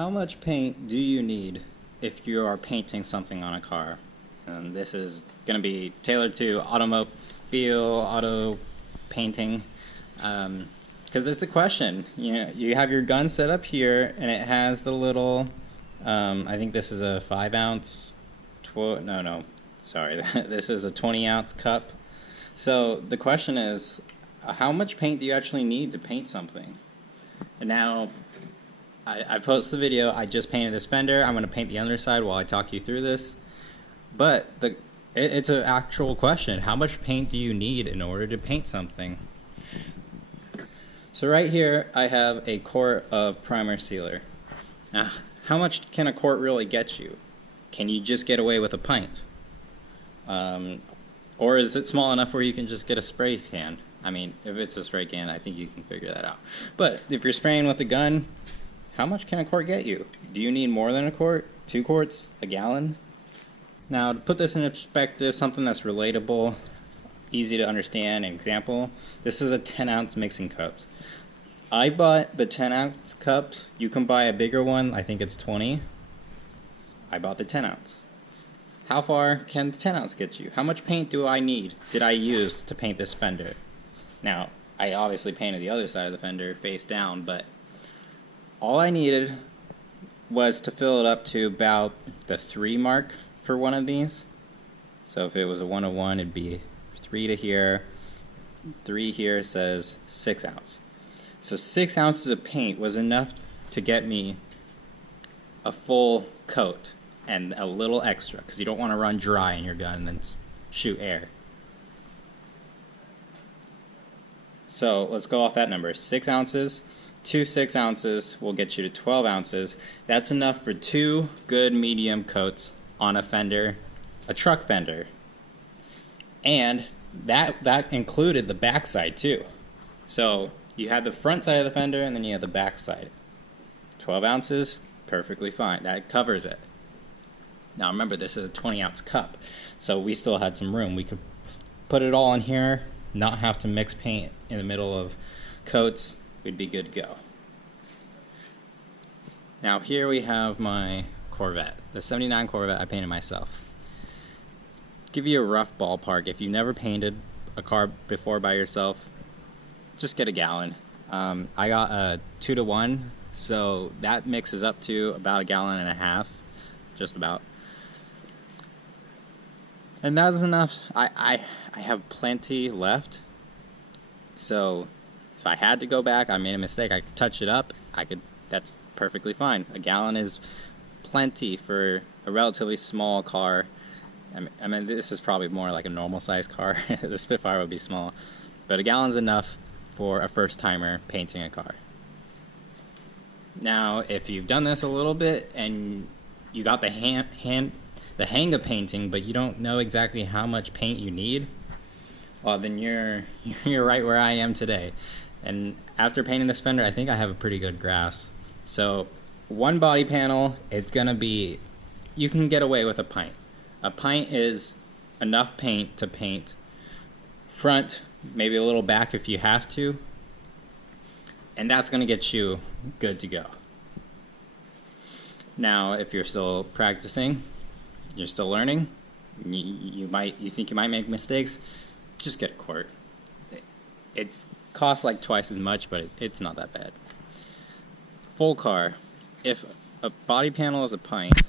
How much paint do you need if you are painting something on a car? And this is going to be tailored to automobile, auto painting, because it's a question. You know, you have your gun set up here, and it has the little, I think this is a 5-ounce, sorry, this is a 20-ounce cup. So the question is, how much paint do you actually need to paint something? And now, I posted the video. I just painted this fender. I'm going to paint the underside while I talk you through this. But it's an actual question. How much paint do you need in order to paint something? So right here, I have a quart of primer sealer. Now, how much can a quart really get you? Can you just get away with a pint? Or is it small enough where you can just get a spray can? I mean, if it's a spray can, I think you can figure that out. But if you're spraying with a gun, how much can a quart get you? Do you need more than a quart? 2 quarts? A gallon? Now, to put this in perspective, something that's relatable, easy to understand, an example, this is a 10-ounce mixing cup. I bought the 10-ounce cups. You can buy a bigger one. I think it's 20. I bought the 10-ounce. How far can the 10-ounce get you? How much paint do I need, did I use to paint this fender? Now, I obviously painted the other side of the fender face down, but all I needed was to fill it up to about the 3 mark for one of these. So if it was a 101, it'd be 3 to here. 3 here says 6 ounce. So 6 ounces of paint was enough to get me a full coat and a little extra, because you don't want to run dry in your gun and then shoot air. So let's go off that number. 6 ounces. 2 6 ounces will get you to 12 ounces. That's enough for 2 good medium coats on a fender, a truck fender. And that included the back side too. So you had the front side of the fender and then you had the back side. 12 ounces, perfectly fine. That covers it. Now remember, this is a 20-ounce cup, so we still had some room. We could put it all in here, not have to mix paint in the middle of coats. We'd be good to go. Now here we have my Corvette, the 79 Corvette I painted myself. Give you a rough ballpark. If you've never painted a car before by yourself, just get a gallon. I got a 2-to-1, so that mixes up to about 1.5 gallons, just about. And that's enough. I have plenty left, so if I had to go back, I made a mistake, I could touch it up, that's perfectly fine. 1 gallon is plenty for a relatively small car. I mean, this is probably more like a normal size car. The Spitfire would be small, but 1 gallon's enough for a first timer painting a car. Now, if you've done this a little bit and you got the hang of painting, but you don't know exactly how much paint you need, well, then you're right where I am today. And after painting this fender, I think I have a pretty good grasp. So 1 body panel, it's gonna be, you can get away with a pint. A pint is enough paint to paint front, maybe a little back if you have to, and that's gonna get you good to go. Now, if you're still practicing, you're still learning, you think you might make mistakes, just get a quart. It's costs like twice as much, but it's not that bad. Full car, if a body panel is a pint,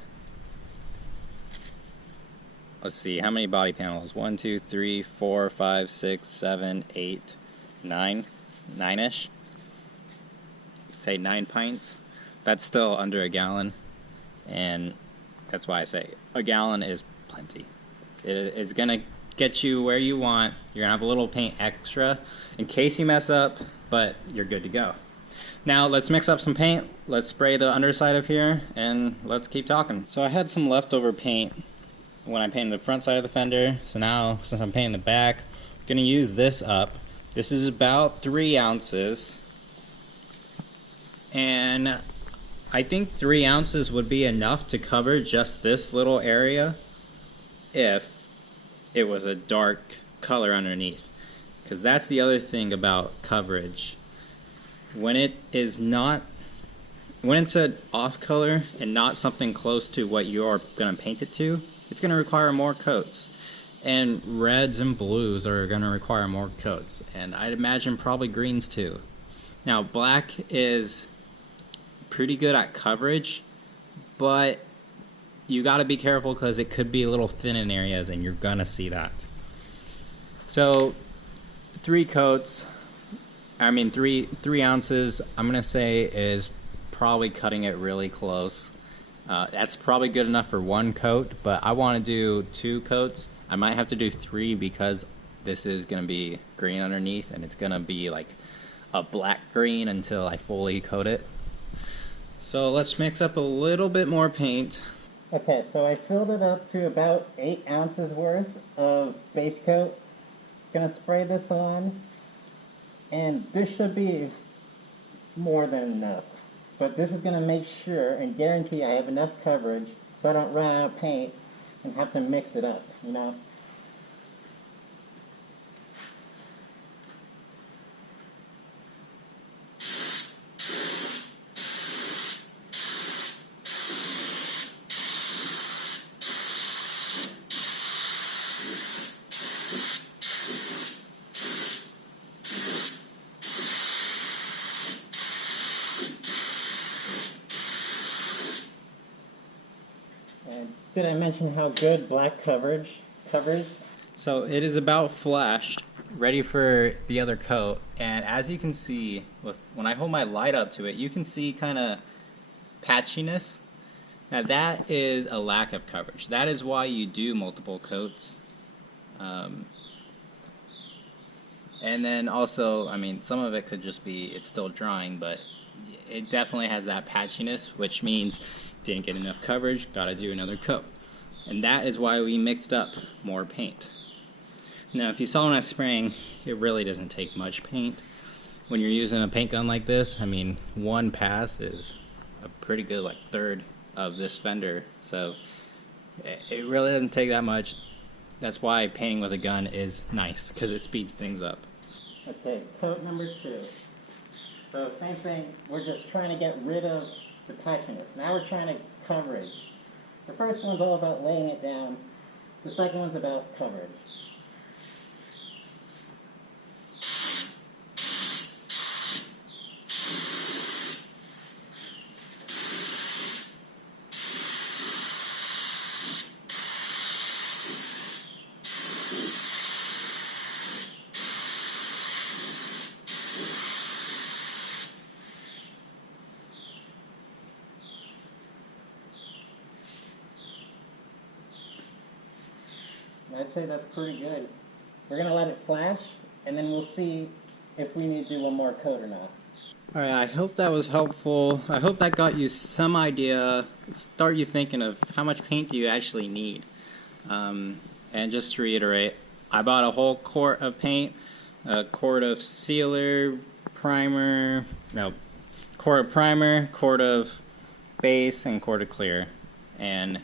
let's see, how many body panels? 1, 2, 3, 4, 5, 6, 7, 8, 9, 9-ish. Say 9 pints. That's still under 1 gallon, and that's why I say 1 gallon is plenty. It is gonna get you where you want. You're gonna have a little paint extra in case you mess up, but you're good to go. Now let's mix up some paint. Let's spray the underside of here and let's keep talking. So I had some leftover paint when I painted the front side of the fender. So now, since I'm painting the back, I'm gonna use this up. This is about 3 ounces. And I think 3 ounces would be enough to cover just this little area if it was a dark color underneath. Because that's the other thing about coverage. When it is not when it's an off color and not something close to what you're going to paint it to, it's going to require more coats. And reds and blues are going to require more coats. And I'd imagine probably greens too. Now, black is pretty good at coverage, but you got to be careful because it could be a little thin in areas, and you're going to see that. So, 3 ounces, I'm going to say is probably cutting it really close. That's probably good enough for 1 coat, but I want to do 2 coats. I might have to do 3 because this is going to be green underneath, and it's going to be like a black green until I fully coat it. So let's mix up a little bit more paint. Okay, so I filled it up to about 8 ounces worth of base coat. Gonna spray this on, and this should be more than enough. But this is gonna make sure and guarantee I have enough coverage so I don't run out of paint and have to mix it up, you know? Did I mention how good black coverage covers? So it is about flashed, ready for the other coat, and as you can see, when I hold my light up to it, you can see kind of patchiness. Now that is a lack of coverage. That is why you do multiple coats. And then also, I mean, some of it could just be it's still drying, but it definitely has that patchiness, which means didn't get enough coverage, gotta do another coat. And that is why we mixed up more paint. Now if you saw when I was spraying, it really doesn't take much paint. When you're using a paint gun like this, I mean, 1 pass is a pretty good like third of this fender, so it really doesn't take that much. That's why painting with a gun is nice, because it speeds things up. Okay, coat number 2. So same thing, we're just trying to get rid of the patchiness. Now we're trying to coverage. The first one's all about laying it down. The second one's about coverage. I'd say that's pretty good. We're going to let it flash, and then we'll see if we need to do one more coat or not. Alright, I hope that was helpful. I hope that got you some idea, start you thinking of how much paint do you actually need. And just to reiterate, I bought a whole quart of paint, a quart of sealer, quart of primer, quart of base, and quart of clear. And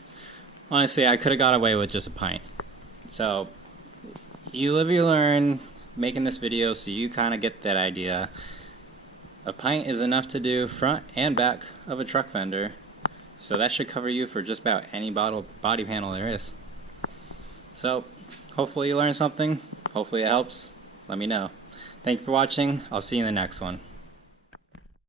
honestly, I could have got away with just a pint. So, you live, you learn, making this video so you kind of get that idea. A pint is enough to do front and back of a truck fender, so that should cover you for just about any body panel there is. So, hopefully you learned something, hopefully it helps, let me know. Thank you for watching, I'll see you in the next one.